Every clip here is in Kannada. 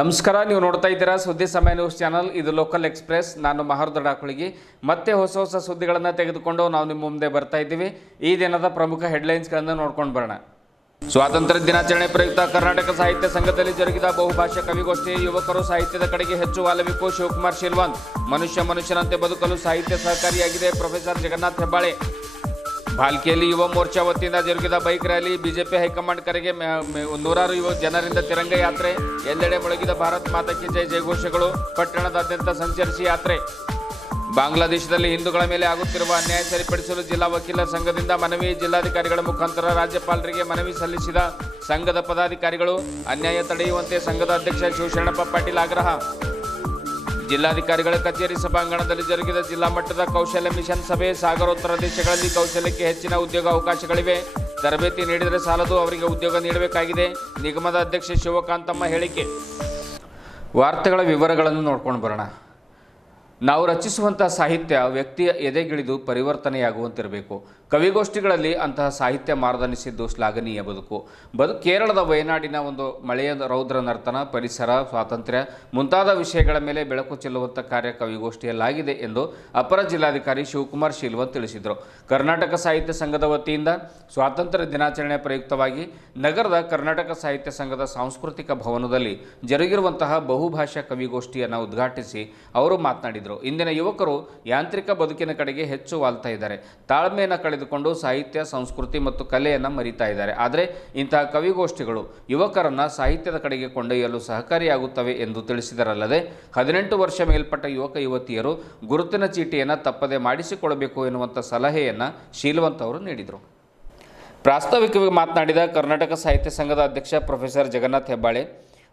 ನಮಸ್ಕಾರ, ನೀವು ನೋಡ್ತಾ ಇದ್ದೀರಾ ಸುದ್ದಿ ಸಮಯ ನ್ಯೂಸ್ ಚಾನಲ್. ಇದು ಲೋಕಲ್ ಎಕ್ಸ್ಪ್ರೆಸ್. ನಾನು ಮಹರ್ದ ಡಾಕುಳಿಗಿ. ಮತ್ತೆ ಹೊಸ ಸುದ್ದಿಗಳನ್ನು ತೆಗೆದುಕೊಂಡು ನಾವು ನಿಮ್ಮ ಮುಂದೆ ಬರ್ತಾ ಇದ್ದೀವಿ. ಈ ದಿನದ ಪ್ರಮುಖ ಹೆಡ್ಲೈನ್ಸ್ಗಳನ್ನು ನೋಡ್ಕೊಂಡು ಬರೋಣ. ಸ್ವಾತಂತ್ರ್ಯ ದಿನಾಚರಣೆ ಪ್ರಯುಕ್ತ ಕರ್ನಾಟಕ ಸಾಹಿತ್ಯ ಸಂಘದಲ್ಲಿ ಜರುಗಿದ ಬಹುಭಾಷಾ ಕವಿಗೋಷ್ಠಿ. ಯುವಕರು ಸಾಹಿತ್ಯದ ಕಡೆಗೆ ಹೆಚ್ಚು ಒಲವಿಟ್ಟು ಶಿವಕುಮಾರ್ ಶೀಲ್ವಂತ್. ಮನುಷ್ಯನಂತೆ ಬದುಕಲು ಸಾಹಿತ್ಯ ಸಹಕಾರಿಯಾಗಿದೆ. ಪ್ರೊಫೆಸರ್ ಜಗನ್ನಾಥ್ ಹೆಬ್ಬಾಳೆ. ಭಾಲ್ಕಿಯಲ್ಲಿ ಯುವ ಮೋರ್ಚಾ ವತಿಯಿಂದ ಜರುಗಿದ ಬೈಕ್ ರ್ಯಾಲಿ. ಬಿಜೆಪಿ ಹೈಕಮಾಂಡ್ ಕರೆಗೆ ನೂರಾರು ಯುವ ಜನರಿಂದ ತಿರಂಗ ಯಾತ್ರೆ. ಎಲ್ಲೆಡೆ ಮೊಳಗಿದ ಭಾರತ್ ಮಾತಾ ಕಿ ಜೈ ಜಯಘೋಷಗಳು. ಪಟ್ಟಣದಾದ್ಯಂತ ಸಂಚರಿಸಿ ಯಾತ್ರೆ. ಬಾಂಗ್ಲಾದೇಶದಲ್ಲಿ ಹಿಂದೂಗಳ ಮೇಲೆ ಆಗುತ್ತಿರುವ ಅನ್ಯಾಯ ಸರಿಪಡಿಸಲು ಜಿಲ್ಲಾ ವಕೀಲರ ಸಂಘದಿಂದ ಮನವಿ. ಜಿಲ್ಲಾಧಿಕಾರಿಗಳ ಮುಖಾಂತರ ರಾಜ್ಯಪಾಲರಿಗೆ ಮನವಿ ಸಲ್ಲಿಸಿದ ಸಂಘದ ಪದಾಧಿಕಾರಿಗಳು. ಅನ್ಯಾಯ ತಡೆಯುವಂತೆ ಸಂಘದ ಅಧ್ಯಕ್ಷ ಶಿವಶರಣಪ್ಪ ಪಾಟೀಲ್ ಆಗ್ರಹ. ಜಿಲ್ಲಾಧಿಕಾರಿಗಳ ಕಚೇರಿ ಸಭಾಂಗಣದಲ್ಲಿ ಜರುಗಿದ ಜಿಲ್ಲಾ ಮಟ್ಟದ ಕೌಶಲ್ಯ ಮಿಷನ್ ಸಭೆ. ಸಾಗರೋತ್ತರ ದೇಶಗಳಲ್ಲಿ ಕೌಶಲ್ಯಕ್ಕೆ ಹೆಚ್ಚಿನ ಉದ್ಯೋಗ ಅವಕಾಶಗಳಿವೆ. ತರಬೇತಿ ನೀಡಿದರೆ ಸಾಲದು, ಅವರಿಗೆ ಉದ್ಯೋಗ ನೀಡಬೇಕಾಗಿದೆ. ನಿಗಮದ ಅಧ್ಯಕ್ಷೆ ಶಿವಕಾಂತಮ್ಮ ಹೇಳಿಕೆ. ವಾರ್ತೆಗಳ ವಿವರಗಳನ್ನು ನೋಡ್ಕೊಂಡು ಬರೋಣ. ನಾವು ರಚಿಸುವಂತಹ ಸಾಹಿತ್ಯ ವ್ಯಕ್ತಿಯ ಎದೆಗಿಳಿದು ಪರಿವರ್ತನೆಯಾಗುವಂತಿರಬೇಕು. ಕವಿಗೋಷ್ಠಿಗಳಲ್ಲಿ ಅಂತಹ ಸಾಹಿತ್ಯ ಮಾರ್ದನಿಸಿದ್ದು ಶ್ಲಾಘನೀಯ. ಕೇರಳದ ವಯನಾಡಿನ ಒಂದು ಮಳೆಯ ರೌದ್ರ ನರ್ತನ, ಪರಿಸರ, ಸ್ವಾತಂತ್ರ್ಯ ಮುಂತಾದ ವಿಷಯಗಳ ಮೇಲೆ ಬೆಳಕು ಚೆಲ್ಲುವಂಥ ಕಾರ್ಯ ಕವಿಗೋಷ್ಠಿಯಲ್ಲಾಗಿದೆ ಎಂದು ಅಪರ ಜಿಲ್ಲಾಧಿಕಾರಿ ಶಿವಕುಮಾರ್ ಶೀಲ್ವಂತ್ ತಿಳಿಸಿದರು. ಕರ್ನಾಟಕ ಸಾಹಿತ್ಯ ಸಂಘದ ವತಿಯಿಂದ ಸ್ವಾತಂತ್ರ್ಯ ದಿನಾಚರಣೆ ಪ್ರಯುಕ್ತವಾಗಿ ನಗರದ ಕರ್ನಾಟಕ ಸಾಹಿತ್ಯ ಸಂಘದ ಸಾಂಸ್ಕೃತಿಕ ಭವನದಲ್ಲಿ ಜರುಗಿರುವಂತಹ ಬಹುಭಾಷಾ ಕವಿಗೋಷ್ಠಿಯನ್ನು ಉದ್ಘಾಟಿಸಿ ಅವರು ಮಾತನಾಡಿದರು. ಇಂದಿನ ಯುವಕರು ಯಾಂತ್ರಿಕ ಬದುಕಿನ ಕಡೆಗೆ ಹೆಚ್ಚು ವಾಲ್ತಾ ಇದ್ದಾರೆ. ತಾಳ್ಮೆಯನ್ನು ಕಳೆದುಕೊಂಡು ಸಾಹಿತ್ಯ, ಸಂಸ್ಕೃತಿ ಮತ್ತು ಕಲೆಯನ್ನು ಮರಿತಾ ಇದ್ದಾರೆ. ಆದರೆ ಇಂತಹ ಕವಿಗೋಷ್ಠಿಗಳು ಯುವಕರನ್ನು ಸಾಹಿತ್ಯದ ಕಡೆಗೆ ಕೊಂಡೊಯ್ಯಲು ಸಹಕಾರಿಯಾಗುತ್ತವೆ ಎಂದು ತಿಳಿಸಿದರಲ್ಲದೆ 18 ವರ್ಷ ಮೇಲ್ಪಟ್ಟ ಯುವಕ ಯುವತಿಯರು ಗುರುತಿನ ಚೀಟಿಯನ್ನು ತಪ್ಪದೆ ಮಾಡಿಸಿಕೊಳ್ಳಬೇಕು ಎನ್ನುವಂಥ ಸಲಹೆಯನ್ನು ಶೀಲ್ವಂತ್ ಅವರು ನೀಡಿದರು. ಪ್ರಾಸ್ತಾವಿಕವಾಗಿ ಮಾತನಾಡಿದ ಕರ್ನಾಟಕ ಸಾಹಿತ್ಯ ಸಂಘದ ಅಧ್ಯಕ್ಷ ಪ್ರೊಫೆಸರ್ ಜಗನ್ನಾಥ್ ಹೆಬ್ಬಾಳೆ,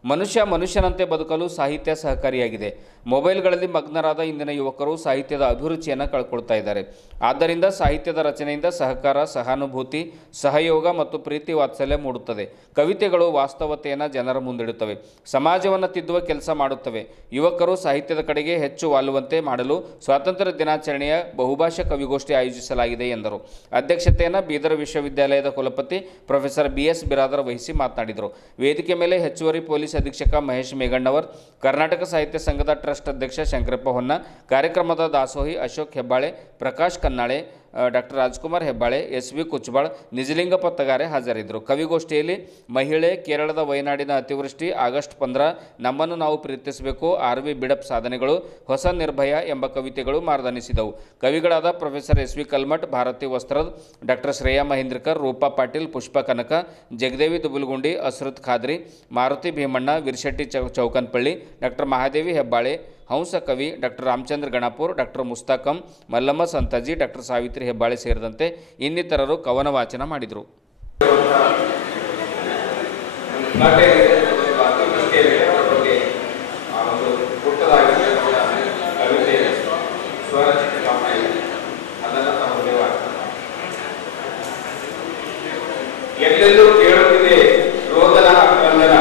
ಮನುಷ್ಯನಂತೆ ಬದುಕಲು ಸಾಹಿತ್ಯ ಸಹಕಾರಿಯಾಗಿದೆ. ಮೊಬೈಲ್ಗಳಲ್ಲಿ ಮಗ್ನರಾದ ಇಂದಿನ ಯುವಕರು ಸಾಹಿತ್ಯದ ಅಭಿರುಚಿಯನ್ನು ಕಳ್ಕೊಳ್ತಾ ಇದ್ದಾರೆ. ಆದ್ದರಿಂದ ಸಾಹಿತ್ಯದ ರಚನೆಯಿಂದ ಸಹಕಾರ, ಸಹಾನುಭೂತಿ, ಸಹಯೋಗ ಮತ್ತು ಪ್ರೀತಿ ವಾತ್ಸಲ್ಯ ಮೂಡುತ್ತದೆ. ಕವಿತೆಗಳು ವಾಸ್ತವತೆಯನ್ನು ಜನರ ಮುಂದಿಡುತ್ತವೆ, ಸಮಾಜವನ್ನು ತಿದ್ದುವ ಕೆಲಸ ಮಾಡುತ್ತವೆ. ಯುವಕರು ಸಾಹಿತ್ಯದ ಕಡೆಗೆ ಹೆಚ್ಚು ವಾಲುವಂತೆ ಮಾಡಲು ಸ್ವಾತಂತ್ರ್ಯ ದಿನಾಚರಣೆಯ ಬಹುಭಾಷಾ ಕವಿಗೋಷ್ಠಿ ಆಯೋಜಿಸಲಾಗಿದೆ ಎಂದರು. ಅಧ್ಯಕ್ಷತೆಯನ್ನು ಬೀದರ್ ವಿಶ್ವವಿದ್ಯಾಲಯದ ಕುಲಪತಿ ಪ್ರೊಫೆಸರ್ BS ಬಿರಾದರ್ ವಹಿಸಿ ಮಾತನಾಡಿದರು. ವೇದಿಕೆ ಮೇಲೆ ಹೆಚ್ಚುವರಿ ಪೊಲೀಸ್ ಅಧೀಕ್ಷಕ ಮಹೇಶ್ ಮೇಘಣ್ಣವರ್, ಕರ್ನಾಟಕ ಸಾಹಿತ್ಯ ಸಂಘದ ಟ್ರಸ್ಟ್ ಅಧ್ಯಕ್ಷ ಶಂಕರಪ್ಪ ಹೊನ್ನ, ಕಾರ್ಯಕ್ರಮದ ದಾಸೋಹಿ ಅಶೋಕ್ ಹೆಬ್ಬಾಳೆ, ಪ್ರಕಾಶ್ ಕನ್ನಾಳೆ, ಡಾಕ್ಟರ್ ರಾಜ್ಕುಮಾರ್ ಹೆಬ್ಬಾಳೆ, SV ಕುಚ್ಚಬಾಳ್, ನಿಜಲಿಂಗಪ್ಪ ತಗಾರೆ ಹಾಜರಿದ್ದರು. ಕವಿಗೋಷ್ಠಿಯಲ್ಲಿ ಮಹಿಳೆ, ಕೇರಳದ ವಯನಾಡಿನ ಅತಿವೃಷ್ಟಿ, ಆಗಸ್ಟ್ 15, ನಮ್ಮನ್ನು ನಾವು ಪ್ರೀತಿಸಬೇಕು, RV ಬಿಡಪ್ ಸಾಧನೆಗಳು, ಹೊಸ ನಿರ್ಭಯ ಎಂಬ ಕವಿತೆಗಳು ಮಾರ್ದನಿಸಿದವು. ಕವಿಗಳಾದ professor SV Kalmath, Bharati Vastrad, doctor Shreya Mahendrakar, Rupa Patil, Pushpa Kanaka, Jagadevi Dubulgundi, Asrut Khadri, Maruti Bheemanna, Virshetty Chowkanpalli, doctor Mahadevi Hebbale, Hamsa Kavi, doctor Ramachandra Ganapur, doctor Mustakam, Mallamma Santaji, doctor Savitri Hebbale ಸೇರಿದಂತೆ ಇನ್ನಿತರರು ಕವನ ವಾಚನ ಮಾಡಿದರು. ಎಲ್ಲೆಲ್ಲೂ ಕೇಳುತ್ತಿದೆ ರೋದನ ಕ್ರಂದನ,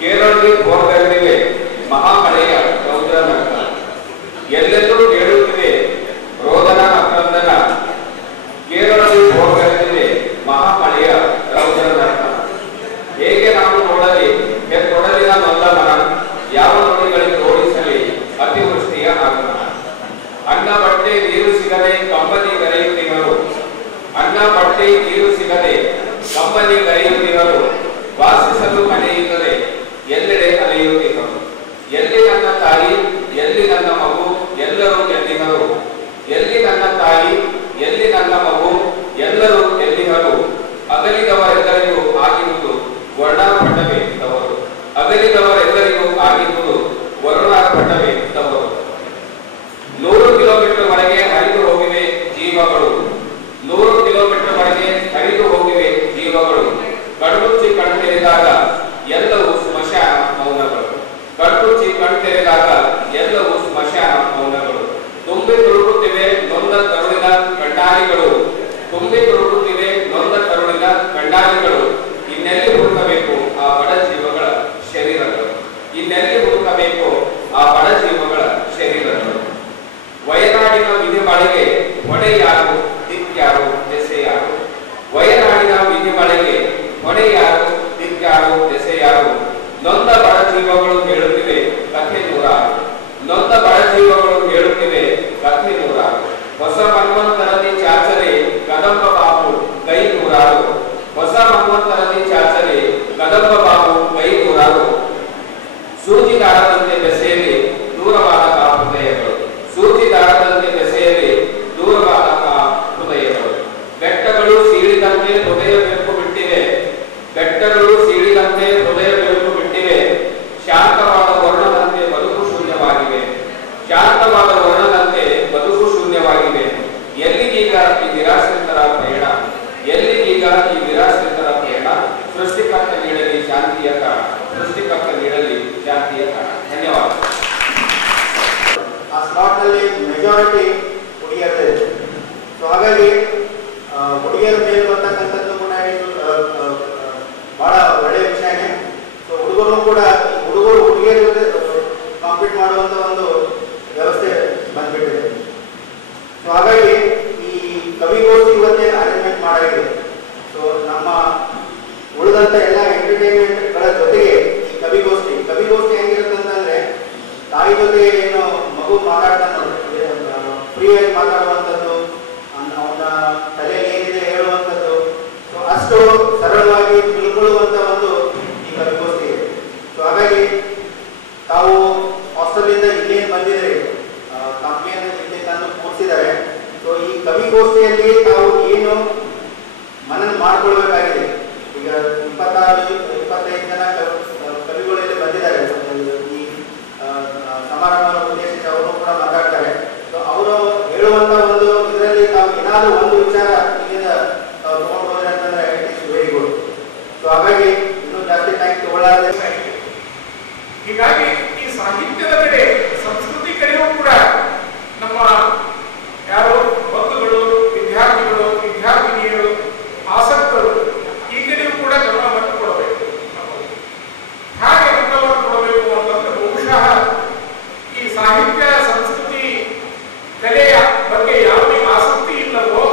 ಕೇರಳದಲ್ಲಿ ಹೋಗಲಿವೆ ಮಹಾಮಳೆಯ ರೌದ್ರ ನರ್ತನ. ಎಲ್ಲೆಲ್ಲೂ ಕೇಳುತ್ತಿದೆ ರೋದನ ಕ್ರಂದನ, ಕೇರಳದಲ್ಲಿ ಹೋಗಲಿವೆ ಮಹಾಮಳೆಯ ರೌದ್ರ ನರ್ತನ. ಹೇಗೆ ನಾವು ನೋಡಲಿ ಹೆತ್ತೊಡಲಿನ ನೊಲ್ಲಮನ, ಯಾವ ನುಡಿಗಳಿಗೆ ಓಡಿಸಲಿ ಅತಿವೃಷ್ಟಿಯ ಆಗಮನ. ಅನ್ನ ಬಟ್ಟೆ ನೀರು ಸಿಗದೆ ಕಂಬನಿ ಗರೆಯುತ್ತಿವರು, ಅನ್ನ ಬಟ್ಟೆ ನೀರು ಸಿಗದೆ ಕಂಬನಿ ಗರೆಯುತ್ತಿವರು, ವಾಸಿಸಲು ಮನೆಯಿಲ್ಲದೆ ಎಲ್ಲೆಡೆ ಅಲೆಯುತ್ತಿದ್ದರು. ಎಲ್ಲಿ ನನ್ನ ತಾಯಿ, ಎಲ್ಲಿ ನನ್ನ ಮಗು, ಎಲ್ಲರೂ ಎಲ್ಲಿಹರು. ಎಲ್ಲಿ ನನ್ನ ತಾಯಿ, ಎಲ್ಲಿ ನನ್ನ ಮಗು, ಎಲ್ಲರೂ ಎಲ್ಲಿಹರು. ಅಗಲಿದವರೆಲ್ಲರಿಗೂ ಆಗಿರುವುದು ವರ್ಣಾರ್ಪಟವೇ ತವರು. ಅಗಲಿದವರೆಲ್ಲರಿಗೂ ಆಗಿರುವುದು ವರ್ಣಾರ್ಪಟವೇ ತವರು. 100 ಕಿಲೋಮೀಟರ್ ವರೆಗೆ ಹರಿದು ಹೋಗಿವೆ ಜೀವಗಳು, 100 ಕಿಲೋಮೀಟರ್ ವರೆಗೆ ಹರಿದು ಹೋಗಿವೆ ಜೀವಗಳು. ಕಣ್ಮುಚ್ಚಿ ಕಣ್ತೆರೆದಾಗ ಎಲ್ಲವೂ ಸ್ಮಶಾನ ಮೌನಗಳು. ಕಣ್ಮುಚ್ಚಿ ಕಣ್ತೆರೆದಾಗ ಎಲ್ಲವೂ ಸ್ಮಶಾನ ಮೌನಗಳು. ತುಂಬಿ ತುಳುಕುತ್ತಿವೆ ನೊಂದ ಕರುಳಿನ ಕಣ್ಣಾಲಿಗಳು, ತುಂಬಿ ತುಳುಕುತ್ತಿವೆ ನೊಂದ ಕರುಳಿನ ಕಣ್ಣಾಲಿಗಳು. ಇನ್ನೆಲ್ಲಿ ಹುಡುಕಬೇಕು ಆ ಬಡ ಜೀವಗಳ ಶರೀರಗಳು, ಇನ್ನೆಲ್ಲಿ ಹುಡುಕಬೇಕು ಆ ಬಡ ಜೀವಗಳ ಶರೀರಗಳು. ವಯನಾಡಿನ ವಿಧಿ ಮಳೆಗೆ ಹೊಣೆಯಾರು, ದಿಕ್ಕ್ಯಾರು, ದೆಸೆಯಾರು. ವಯನಾಡಿನ ವಿಧಿ ಮಳೆಗೆ ಹೊಣೆಯಾರು, ದಿಕ್ಕ್ಯಾರು, ದೆಸೆಯಾರು. ನೊಂದ ಬಡ ಜೀವಗಳು ಹೇಳುತ್ತಿವೆ ಕಥೆ ನೂರಾರು. ನೊಂದ ಬಡ ಜೀವಗಳು ಹೇಳುತ್ತಿವೆ ಕಥೆ ನೂರಾರು. ಹೊಸ ಮನ್ವಂತರದಿ ಚಾಚಲೆ ಕದಂಬ ಬಾಬು ಕೈ ನೂರಾರು. ಹೊಸ ಮನ್ವಂತರದಿ ಚಾಚಲೆ ಕದಂಬ ಬಾಬು ಕೈ ನೂರಾರು. ಸೂಜಿದಾರದಂತೆ ಬೆಸೆಯಲಿ ದೂರವಾದ ಹೃದಯಗಳು. ಸೂಜಿದಾರದಂತೆ ಬೆಸೆಯಲಿ ದೂರವಾದ ಹೃದಯಗಳು. ಬೆಟ್ಟಗಳು ಸೀಳಿದಂತೆ ಹೃದಯ ಬೆರುಕು ಬಿಟ್ಟಿವೆ. ಬೆಟ್ಟಗಳು ಸೀಳಿದಂತೆ ಹೃದಯ ಬೆರುಕು ಬಿಟ್ಟಿವೆ. ಶಾಂತವಾದ ವರ್ಣದಂತೆ ಬದುಕು ಶೂನ್ಯವಾಗಿವೆ. ಶಾಂತವಾದ ವರ್ಣದಂತೆ ಬದುಕು ಶೂನ್ಯವಾಗಿವೆ. ಎಲ್ಲಿಗೀಗ ಈ ನಿರಾಶ್ರಿತರ ಪ್ರಯಾಣ? ಎಲ್ಲಿಗೀಗ ಈ ನಿರಾಶ್ರಿತರ ಪ್ರಯಾಣ? ಸೃಷ್ಟಿಕರ್ತ ನೀಡಲಿ ಶಾಂತಿಯ ಕಾರಣ. ಸೃಷ್ಟಿಕರ್ತ ನೀಡಲಿ ಶಾಂತಿಯ ಕಾರಣ. ಧನ್ಯವಾದ. ಆ ಸ್ಲಾಟ್ನಲ್ಲಿ ಮೆಜಾರಿಟಿ ಹುಡುಗಿಯರೇ. ಸೊ ಹಾಗಾಗಿ ಹುಡುಗಿಯರ ಮೇಲೆ ಬರ್ತಕ್ಕಂಥದ್ದು ಕೂಡ ಬಹಳ ಒಳ್ಳೆಯ ವಿಷಯನೇ. ಸೊ ಹುಡುಗರು ಕೂಡ ಹುಡುಗಿಯರ ಜೊತೆ ಕಾಂಪೀಟ್ ಮಾಡುವಂಥ ಒಂದು ವ್ಯವಸ್ಥೆ ಬಂದ್ಬಿಟ್ಟಿದೆ. ಸೊ ಹಾಗಾಗಿ ಈ ಕವಿಗೋಷ್ಠಿ ಇವತ್ತೇ ಅರೇಂಜ್ಮೆಂಟ್ ಮಾಡಾಗಿದೆ. ಸೊ ನಮ್ಮ ಉಳಿದಂಥ ಎಲ್ಲ ಎಂಟರ್ಟೈನ್ಮೆಂಟ್ಗಳ ಜೊತೆಗೆ ಈ ಕವಿಗೋಷ್ಠಿ ಹೆಂಗಿರುತ್ತೆ ಅಂತಂದ್ರೆ, ತಾಯಿ ಜೊತೆ ಏನು ಮಗು ಮಾತಾಡ್ತಾನೋ ಫ್ರೀಯಾಗಿ ಮಾತಾಡುವಂಥದ್ದು, ಅವನ ತಲೆಯಲ್ಲಿ ಏನಿದೆ ಹೇಳುವಂಥದ್ದು, ಸೊ ಅಷ್ಟು ಸರಳವಾಗಿ ತಿಳ್ಕೊಳ್ಳುವಂಥ ಒಂದು ಈ ಕವಿಗೋಷ್ಠಿ ಇದೆ. ಸೊ ಹಾಗಾಗಿ ತಾವು ಹಾಸ್ಟೆಲಿಂದ ಇಲ್ಲೇನು ಬಂದಿದ್ದಾರೆ, ಕಂಪ್ನಿಯನ್ನು ಇಲ್ಲಿ ತಂದು ಕೂರಿಸಿದ್ದಾರೆ. ಸೊ ಈ ಕವಿಗೋಷ್ಠಿಯಲ್ಲಿ ತಾವು ಏನು ಮನನ ಮಾಡ್ಕೊಳ್ಬೇಕಾಗಿದೆ. ಈಗ 25 ಜನ ಕವಿಗಳಲ್ಲಿ ಬಂದಿದ್ದಾರೆ. ಈ ಸಮಾರಂಭವನ್ನು ಉದ್ದೇಶಿಸಿ ಅವರು ಕೂಡ ಮಾತಾಡ್ತಾರೆ. ಸೊ ಅವರು ಹೇಳುವಂತ ಒಂದು ಇದರಲ್ಲಿ ತಾವು ಏನಾದರೂ ಒಂದು ವಿಚಾರ ಇಲ್ಲಿಂದ ತಗೊಂಡು ಹೋದ್ರೆ ಅಂತಂದ್ರೆ it is very good. So ಹಾಗಾಗಿ ಇನ್ನೂ ಜಾಸ್ತಿ ಟೈಮ್ ತಗೊಳ್ಳಾರ್ದೆ. ಹೀಗಾಗಿ ಈ ಸಾಹಿತ್ಯದ ಕಡೆ, ಸಂಸ್ಕೃತಿ ಕಡೆಯೂ ಕೂಡ ನಮ್ಮ ಯಾರು ಬಂಧುಗಳು, ವಿದ್ಯಾರ್ಥಿಗಳು, ವಿದ್ಯಾರ್ಥಿನಿಯರು, ಆಸಕ್ತರು ಈ ಕಡೆಯೂ ಕೂಡ ಗಮನವನ್ನು ಕೊಡಬೇಕು. ಹಾಗೆ ಗಮನವನ್ನು ಕೊಡಬೇಕು ಅಂತಂದ್ರೆ ಬಹುಶಃ ಈ ಸಾಹಿತ್ಯ, ಸಂಸ್ಕೃತಿ, ಕಲೆಯ ಬಗ್ಗೆ ಯಾವುದೇ ಆಸಕ್ತಿ ಇಲ್ಲವೋ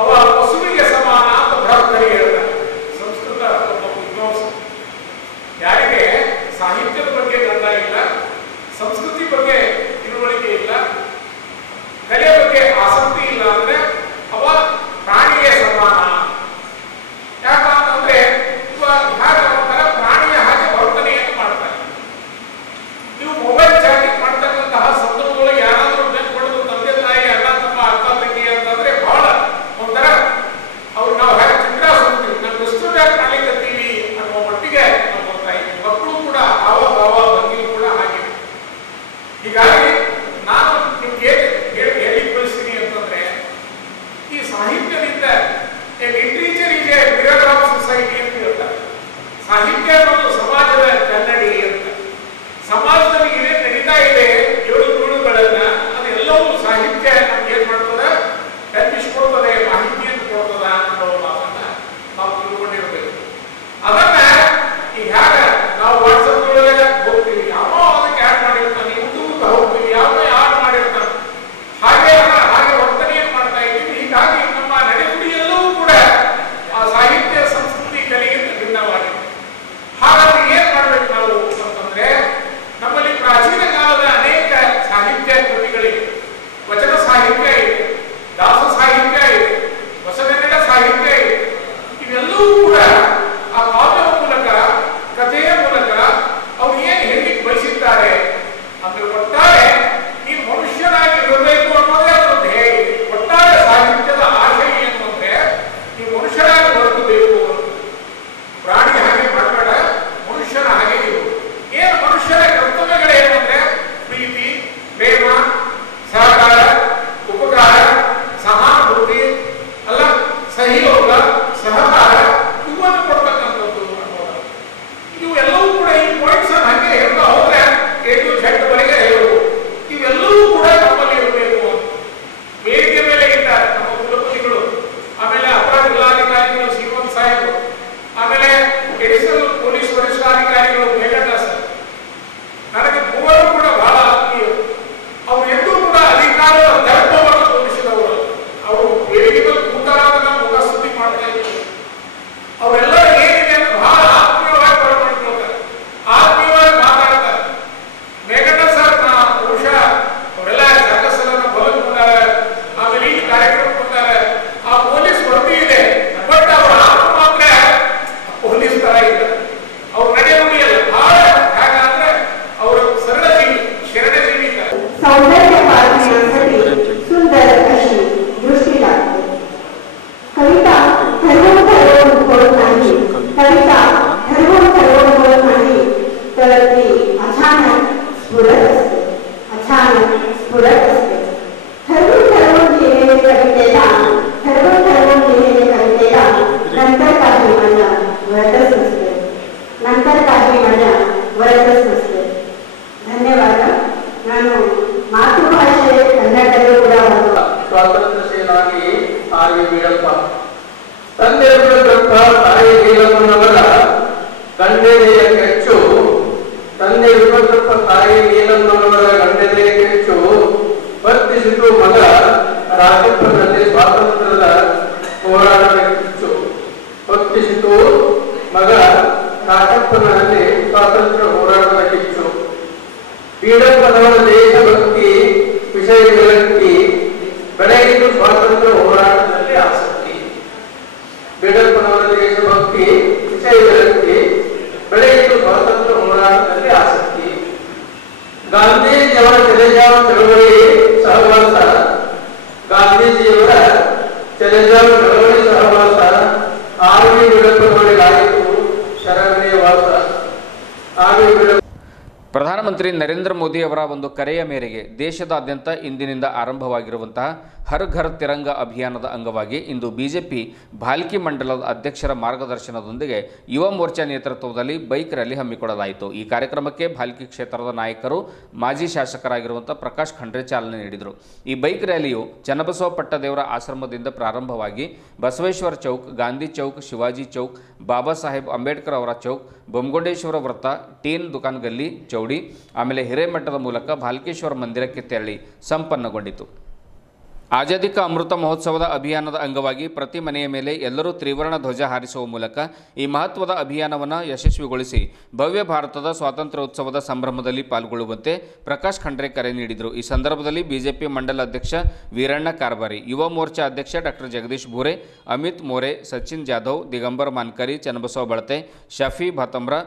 ಅವ ಪಶುವಿಗೆ ಸಮಾನ ಅಂತ ಭರತರಿಗೆ ಹೇಳ್ತಾರೆ ಸಂಸ್ಕೃತ ಒಬ್ಬ ವಿದ್ವಾಂಸ. ಯಾರಿಗೆ ಸಾಹಿತ್ಯದ ಬಗ್ಗೆ ಸ್ವಾತಂತ್ರ್ಯ ಸೇನಾನಿ ಆರ್ ವಿ ವೀರಪ್ಪ. ತಂದೆ ವೀರಪ್ಪ ತಾಯಿ ನೀಲಮ್ಮನವರ ಗಂಡೆದೆಯ ಕೆಚ್ಚು. ತಂದೆ ವೀರಪ್ಪ ತಾಯಿ ನೀಲಮ್ಮನವರ ಗಂಡೆದೆಯ ಕೆಚ್ಚು ವರ್ತಿಸಿತು ಮಗ ರಾಜಪ್ಪನಲ್ಲಿ ಸ್ವಾತಂತ್ರ್ಯದ ಹೋರಾಟದ ಕಿಚ್ಚು. ವರ್ತಿಸಿತು ಮಗ ರಾಜಪ್ಪನಲ್ಲಿ ಸ್ವಾತಂತ್ರ್ಯ ಹೋರಾಟದ ಕಿಚ್ಚು. ವೀರಪ್ಪನವರ ದೇಶಭಕ್ತಿ ವಿಷಯಗಳಲ್ಲಿ ಬೆಳೆಯಿತು ಸ್ವಾತಂತ್ರ್ಯ ಹೋರಾಟದಲ್ಲಿ ಆಸಕ್ತಿ. ವೀರಪ್ಪನವರ ದೇಶಭಕ್ತಿ ವಿಷಯಗಳಲ್ಲಿ ಬೆಳೆಯಿತು ಸ್ವಾತಂತ್ರ್ಯ ಹೋರಾಟದಲ್ಲಿ ಆಸಕ್ತಿ. ಗಾಂಧೀಜಿಯವರ ತೆಲಂಗಾಣ ಚಳವಳಿ ಸಹವಾಸ. ಗಾಂಧೀಜಿಯವರ ತೆಲಂಗಾಣ ಚಳವಳಿ ಸಹವಾಸ ಆರ್ ವಿ ವೀರಪ್ಪನವರಿಗಾಯಿತು ಶರಣ್ಯ ವಾಸ. ಆರ್ ವಿ ವೀರಪ್ಪ ಪ್ರಧಾನಮಂತ್ರಿ ನರೇಂದ್ರ ಮೋದಿ ಅವರ ಒಂದು ಕರೆಯ ಮೇರೆಗೆ ದೇಶದಾದ್ಯಂತ ಇಂದಿನಿಂದ ಆರಂಭವಾಗಿರುವಂತಹ ಹರ್ ಘರ್ ತಿರಂಗ ಅಭಿಯಾನದ ಅಂಗವಾಗಿ ಇಂದು ಬಿಜೆಪಿ ಭಾಲ್ಕಿ ಮಂಡಲದ ಅಧ್ಯಕ್ಷರ ಮಾರ್ಗದರ್ಶನದೊಂದಿಗೆ ಯುವ ಮೋರ್ಚಾ ನೇತೃತ್ವದಲ್ಲಿ ಬೈಕ್ ರ್ಯಾಲಿ ಹಮ್ಮಿಕೊಳ್ಳಲಾಯಿತು. ಈ ಕಾರ್ಯಕ್ರಮಕ್ಕೆ ಭಾಲ್ಕಿ ಕ್ಷೇತ್ರದ ನಾಯಕರು ಮಾಜಿ ಶಾಸಕರಾಗಿರುವಂಥ ಪ್ರಕಾಶ್ ಖಂಡ್ರೆ ಚಾಲನೆ ನೀಡಿದರು. ಈ ಬೈಕ್ ರ್ಯಾಲಿಯು ಚನ್ನಬಸವ ಪಟ್ಟದೇವರ ಆಶ್ರಮದಿಂದ ಪ್ರಾರಂಭವಾಗಿ ಬಸವೇಶ್ವರ ಚೌಕ್, ಗಾಂಧಿ ಚೌಕ್, ಶಿವಾಜಿ ಚೌಕ್, ಬಾಬಾ ಸಾಹೇಬ್ ಅಂಬೇಡ್ಕರ್ ಅವರ ಚೌಕ್, ಬೊಮ್ಮಗೊಂಡೇಶ್ವರ ವೃತ್ತ, ಟೀನ್ ದುಕಾನ್ ಗಲ್ಲಿ ಚೌಡಿ, ಆಮೇಲೆ ಹಿರೇಮಠದ ಮೂಲಕ ಭಾಲ್ಕೇಶ್ವರ ಮಂದಿರಕ್ಕೆ ತೆರಳಿ ಸಂಪನ್ನಗೊಂಡಿತು. ಆಜಾದಿ ಕಾ ಅಮೃತ ಮಹೋತ್ಸವದ ಅಭಿಯಾನದ ಅಂಗವಾಗಿ ಪ್ರತಿ ಮನೆಯ ಮೇಲೆ ಎಲ್ಲರೂ ತ್ರಿವರ್ಣ ಧ್ವಜ ಹಾರಿಸುವ ಮೂಲಕ ಈ ಮಹತ್ವದ ಅಭಿಯಾನವನ್ನು ಯಶಸ್ವಿಗೊಳಿಸಿ ಭವ್ಯ ಭಾರತದ ಸ್ವಾತಂತ್ರ್ಯೋತ್ಸವದ ಸಂಭ್ರಮದಲ್ಲಿ ಪಾಲ್ಗೊಳ್ಳುವಂತೆ ಪ್ರಕಾಶ್ ಖಂಡ್ರೆ ಕರೆ ನೀಡಿದರು. ಈ ಸಂದರ್ಭದಲ್ಲಿ ಬಿಜೆಪಿ ಮಂಡಲ ಅಧ್ಯಕ್ಷ ವೀರಣ್ಣ ಕಾರ್ಬಾರಿ, ಯುವ ಮೋರ್ಚಾ ಅಧ್ಯಕ್ಷ ಡಾಕ್ಟರ್ ಜಗದೀಶ್ ಭೂರೆ, ಅಮಿತ್ ಮೋರೆ, ಸಚಿನ್ ಜಾಧವ್, ದಿಗಂಬರ್ ಮಾನ್ಕರಿ, ಚನ್ನಬಸವ ಬಳತೆ, ಶಫಿ ಭಾತಂಬ್ರ,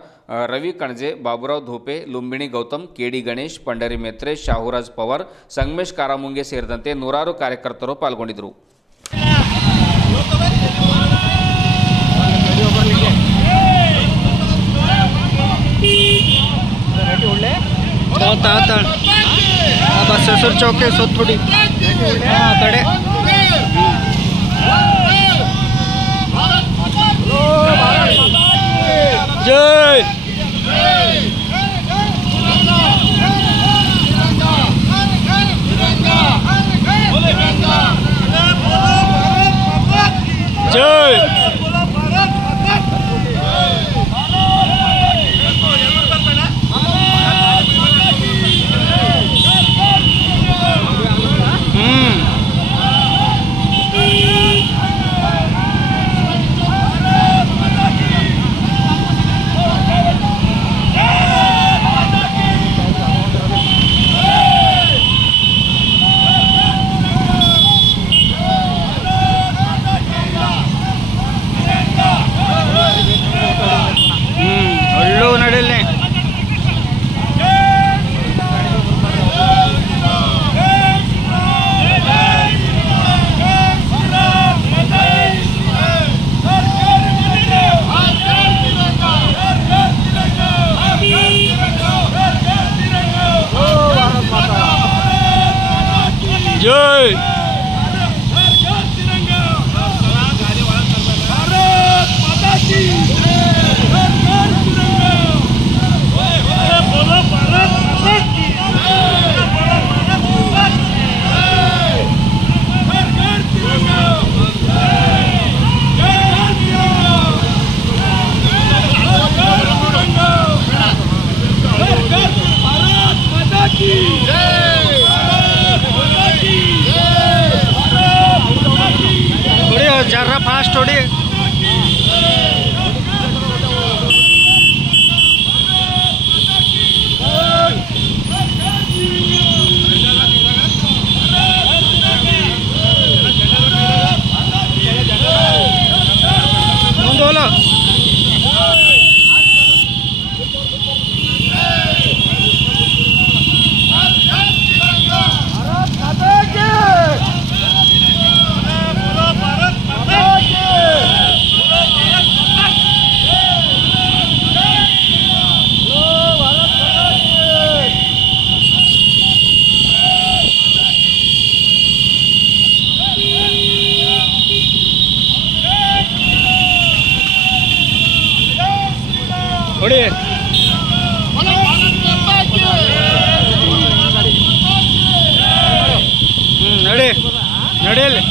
ರವಿ ಕಣಜೆ, ಬಾಬುರಾವ್ ಧೂಪೆ, ಲುಂಬಿಣಿ ಗೌತಮ್, ಕೆಡಿ ಗಣೇಶ್, ಪಂಡರಿ ಮೇತ್ರೆ, ಶಾಹುರಾಜ್ ಪವಾರ್, ಸಂಗಮೇಶ್ ಕಾರಾಮುಂಗೆ ಸೇರಿದಂತೆ ನೂರಾರು ಕಾರ್ಯಕರ್ತರು ಪಾಲ್ಗೊಂಡಿದ್ದರು. ಬಸವೇಶ್ವರ ಚೌಕ ಸುತ್ತಬಿಡಿ ಆ ಕಡೆ ಜೈ ಜೈ जरा फास्ट थोड़ी ನಡೆಯಲಿ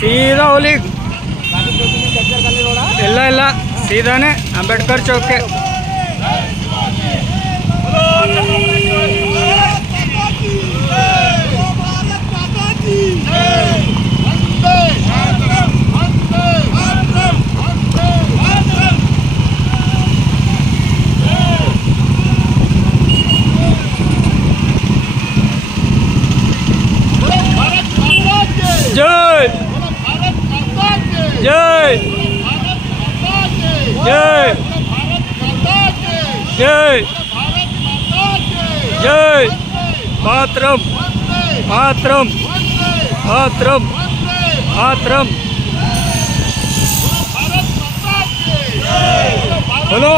सीधा होली ಇಲ್ಲ ಸೀದಾನೆ ಅಂಬೇಡ್ಕರ್ ಚೌಕ್ಗೆ जय जय जय जय जय मातरम मातरम मातरम मातरम बोलो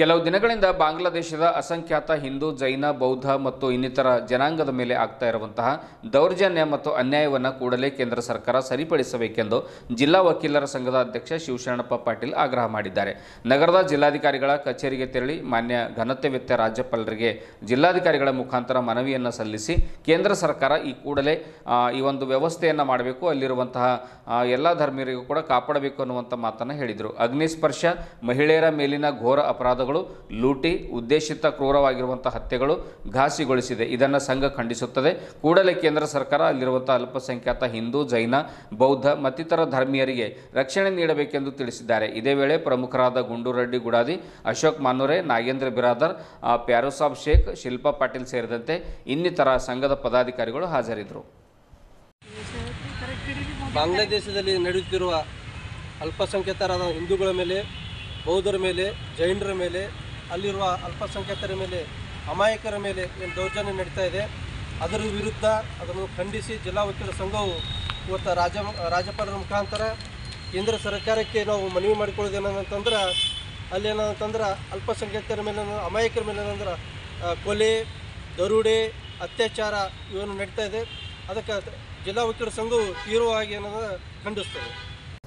ಕೆಲವು ದಿನಗಳಿಂದ ಬಾಂಗ್ಲಾದೇಶದ ಅಸಂಖ್ಯಾತ ಹಿಂದೂ ಜೈನ ಬೌದ್ಧ ಮತ್ತು ಇನ್ನಿತರ ಜನಾಂಗದ ಮೇಲೆ ಆಗ್ತಾ ಇರುವಂತಹ ದೌರ್ಜನ್ಯ ಮತ್ತು ಅನ್ಯಾಯವನ್ನು ಕೂಡಲೇ ಕೇಂದ್ರ ಸರ್ಕಾರ ಸರಿಪಡಿಸಬೇಕೆಂದು ಜಿಲ್ಲಾ ವಕೀಲರ ಸಂಘದ ಅಧ್ಯಕ್ಷ ಶಿವಶರಣಪ್ಪ ಪಾಟೀಲ್ ಆಗ್ರಹ ಮಾಡಿದ್ದಾರೆ. ನಗರದ ಜಿಲ್ಲಾಧಿಕಾರಿಗಳ ಕಚೇರಿಗೆ ತೆರಳಿ ಮಾನ್ಯ ಘನತೆವೆತ್ತ ರಾಜ್ಯಪಾಲರಿಗೆ ಜಿಲ್ಲಾಧಿಕಾರಿಗಳ ಮುಖಾಂತರ ಮನವಿಯನ್ನು ಸಲ್ಲಿಸಿ ಕೇಂದ್ರ ಸರ್ಕಾರ ಈ ಕೂಡಲೇ ಈ ಒಂದು ವ್ಯವಸ್ಥೆಯನ್ನು ಮಾಡಬೇಕು, ಅಲ್ಲಿರುವಂತಹ ಎಲ್ಲ ಧರ್ಮೀಯರಿಗೂ ಕೂಡ ಕಾಪಾಡಬೇಕು ಅನ್ನುವಂಥ ಮಾತನ್ನು ಹೇಳಿದರು. ಅಗ್ನಿಸ್ಪರ್ಶ, ಮಹಿಳೆಯರ ಮೇಲಿನ ಘೋರ ಅಪರಾಧಗಳು, ಲೂಟಿ, ಉದ್ದೇಶಿತ ಕ್ರೂರವಾಗಿರುವಂತಹ ಹತ್ಯೆಗಳು ಘಾಸಿಗೊಳಿಸಿದೆ. ಇದನ್ನು ಸಂಘ ಖಂಡಿಸುತ್ತದೆ. ಕೂಡಲೇ ಕೇಂದ್ರ ಸರ್ಕಾರ ಅಲ್ಲಿರುವಂತಹ ಅಲ್ಪಸಂಖ್ಯಾತ ಹಿಂದೂ, ಜೈನ, ಬೌದ್ಧ ಮತ್ತಿತರ ಧರ್ಮೀಯರಿಗೆ ರಕ್ಷಣೆ ನೀಡಬೇಕೆಂದು ತಿಳಿಸಿದ್ದಾರೆ. ಇದೇ ವೇಳೆ ಪ್ರಮುಖರಾದ ಗುಂಡೂರೆಡ್ಡಿ ಗುಡಾದಿ, ಅಶೋಕ್ ಮಾನುರೆ, ನಾಗೇಂದ್ರ ಬಿರಾದರ್, ಪ್ಯಾರುಸಾಬ್ ಶೇಖ್, ಶಿಲ್ಪಾ ಪಾಟೀಲ್ ಸೇರಿದಂತೆ ಇನ್ನಿತರ ಸಂಘದ ಪದಾಧಿಕಾರಿಗಳು ಹಾಜರಿದ್ದರು. ಬಾಂಗ್ಲಾದೇಶದಲ್ಲಿ ನಡೆಯುತ್ತಿರುವ ಅಲ್ಪಸಂಖ್ಯಾತರಾದ ಹಿಂದೂಗಳ ಮೇಲೆ, ಬೌದ್ಧರ ಮೇಲೆ, ಜೈನರ ಮೇಲೆ, ಅಲ್ಲಿರುವ ಅಲ್ಪಸಂಖ್ಯಾತರ ಮೇಲೆ, ಅಮಾಯಕರ ಮೇಲೆ ಏನು ದೌರ್ಜನ್ಯ ನಡೀತಾ ಇದೆ, ಅದರ ವಿರುದ್ಧ ಅದನ್ನು ಖಂಡಿಸಿ ಜಿಲ್ಲಾ ವಕೀಲರ ಸಂಘವು ಇವತ್ತು ರಾಜ್ಯಪಾಲರ ಮುಖಾಂತರ ಕೇಂದ್ರ ಸರ್ಕಾರಕ್ಕೆ ನಾವು ಮನವಿ ಮಾಡಿಕೊಳ್ಳೋದೇನಂತಂದ್ರೆ ಅಲ್ಲೇನಂತಂದ್ರೆ ಅಲ್ಪಸಂಖ್ಯಾತರ ಮೇಲೆ ಅಮಾಯಕರ ಮೇಲೆ ಏನಂದ್ರೆ ಕೊಲೆ ದರೋಡೆ ಅತ್ಯಾಚಾರ ಇವನ್ನು ನಡೀತಾ ಇದೆ. ಅದಕ್ಕೆ ಜಿಲ್ಲಾ ವಕೀಲರ ಸಂಘವು ತೀವ್ರವಾಗಿ ಏನಂದ್ರೆ ಖಂಡಿಸ್ತದೆ.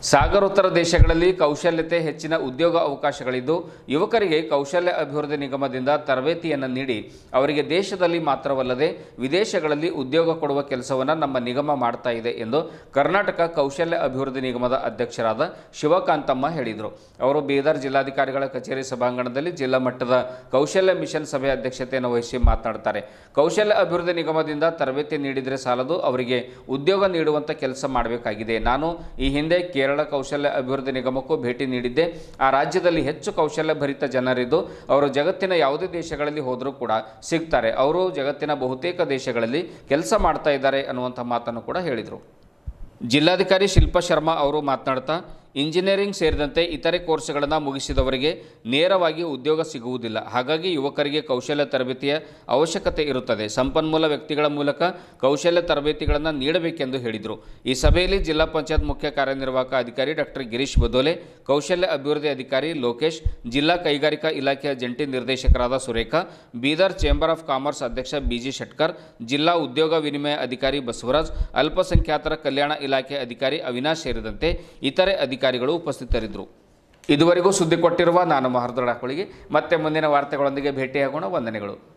ಸಾಗರೋತ್ತರ ದೇಶಗಳಲ್ಲಿ ಕೌಶಲ್ಯತೆ ಹೆಚ್ಚಿನ ಉದ್ಯೋಗ ಅವಕಾಶಗಳಿದ್ದು ಯುವಕರಿಗೆ ಕೌಶಲ್ಯ ಅಭಿವೃದ್ಧಿ ನಿಗಮದಿಂದ ತರಬೇತಿಯನ್ನು ನೀಡಿ ಅವರಿಗೆ ದೇಶದಲ್ಲಿ ಮಾತ್ರವಲ್ಲದೆ ವಿದೇಶಗಳಲ್ಲಿ ಉದ್ಯೋಗ ಕೊಡುವ ಕೆಲಸವನ್ನು ನಮ್ಮ ನಿಗಮ ಮಾಡ್ತಾ ಇದೆ ಎಂದು ಕರ್ನಾಟಕ ಕೌಶಲ್ಯ ಅಭಿವೃದ್ಧಿ ನಿಗಮದ ಅಧ್ಯಕ್ಷರಾದ ಶಿವಕಾಂತಮ್ಮ ಹೇಳಿದರು. ಅವರು ಬೀದರ್ ಜಿಲ್ಲಾಧಿಕಾರಿಗಳ ಕಚೇರಿ ಸಭಾಂಗಣದಲ್ಲಿ ಜಿಲ್ಲಾ ಮಟ್ಟದ ಕೌಶಲ್ಯ ಮಿಷನ್ ಸಭೆ ಅಧ್ಯಕ್ಷತೆಯನ್ನು ವಹಿಸಿ ಮಾತನಾಡುತ್ತಾರೆ. ಕೌಶಲ್ಯ ಅಭಿವೃದ್ಧಿ ನಿಗಮದಿಂದ ತರಬೇತಿ ನೀಡಿದರೆ ಸಾಲದು, ಅವರಿಗೆ ಉದ್ಯೋಗ ನೀಡುವಂಥ ಕೆಲಸ ಮಾಡಬೇಕಾಗಿದೆ. ನಾನು ಈ ಹಿಂದೆ ಕೇರಳ ಕೌಶಲ್ಯ ಅಭಿವೃದ್ಧಿ ನಿಗಮಕ್ಕೂ ಭೇಟಿ ನೀಡಿದ್ದೆ. ಆ ರಾಜ್ಯದಲ್ಲಿ ಹೆಚ್ಚು ಕೌಶಲ್ಯ ಭರಿತ ಜನರಿದ್ದು ಅವರು ಜಗತ್ತಿನ ಯಾವುದೇ ದೇಶಗಳಲ್ಲಿ ಹೋದರೂ ಕೂಡ ಸಿಗ್ತಾರೆ. ಅವರು ಜಗತ್ತಿನ ಬಹುತೇಕ ದೇಶಗಳಲ್ಲಿ ಕೆಲಸ ಮಾಡ್ತಾ ಇದ್ದಾರೆ ಅನ್ನುವಂಥ ಮಾತನ್ನು ಕೂಡ ಹೇಳಿದರು. ಜಿಲ್ಲಾಧಿಕಾರಿ ಶಿಲ್ಪಾ ಶರ್ಮಾ ಅವರು ಮಾತನಾಡ್ತಾ ಇಂಜಿನಿಯರಿಂಗ್ ಸೇರಿದಂತೆ ಇತರೆ ಕೋರ್ಸ್ಗಳನ್ನು ಮುಗಿಸಿದವರಿಗೆ ನೇರವಾಗಿ ಉದ್ಯೋಗ ಸಿಗುವುದಿಲ್ಲ. ಹಾಗಾಗಿ ಯುವಕರಿಗೆ ಕೌಶಲ್ಯ ತರಬೇತಿಯ ಅವಶ್ಯಕತೆ ಇರುತ್ತದೆ. ಸಂಪನ್ಮೂಲ ವ್ಯಕ್ತಿಗಳ ಮೂಲಕ ಕೌಶಲ್ಯ ತರಬೇತಿಗಳನ್ನು ನೀಡಬೇಕೆಂದು ಹೇಳಿದರು. ಈ ಸಭೆಯಲ್ಲಿ ಜಿಲ್ಲಾ ಪಂಚಾಯತ್ ಮುಖ್ಯ ಕಾರ್ಯನಿರ್ವಾಹಕ ಅಧಿಕಾರಿ ಡಾಕ್ಟರ್ ಗಿರೀಶ್ ಬದೋಲೆ, ಕೌಶಲ್ಯ ಅಭಿವೃದ್ಧಿ ಅಧಿಕಾರಿ ಲೋಕೇಶ್, ಜಿಲ್ಲಾ ಕೈಗಾರಿಕಾ ಇಲಾಖೆಯ ಜಂಟಿ ನಿರ್ದೇಶಕರಾದ Surekha, Bidar chamber of commerce ಅಧ್ಯಕ್ಷ ಬಿಜಿ ಶೆಟ್ಕರ್, ಜಿಲ್ಲಾ ಉದ್ಯೋಗ ವಿನಿಮಯ ಅಧಿಕಾರಿ ಬಸವರಾಜ್, ಅಲ್ಪಸಂಖ್ಯಾತರ ಕಲ್ಯಾಣ ಇಲಾಖೆ ಅಧಿಕಾರಿ ಅವಿನಾಶ್ ಸೇರಿದಂತೆ ಇತರೆ ಅಧಿಕಾರಿಗಳು ಉಪಸ್ಥಿತರಿದ್ದರು. ಇದುವರೆಗೂ ಸುದ್ದಿ ಕೊಟ್ಟಿರುವ ನಾನು ಮಹರ್ದೊಳ ಹಾಕೊಳಿಗೆ ಮತ್ತೆ ಮುಂದಿನ ವಾರ್ತೆಗಳೊಂದಿಗೆ ಭೇಟಿಯಾಗೋಣ. ವಂದನೆಗಳು.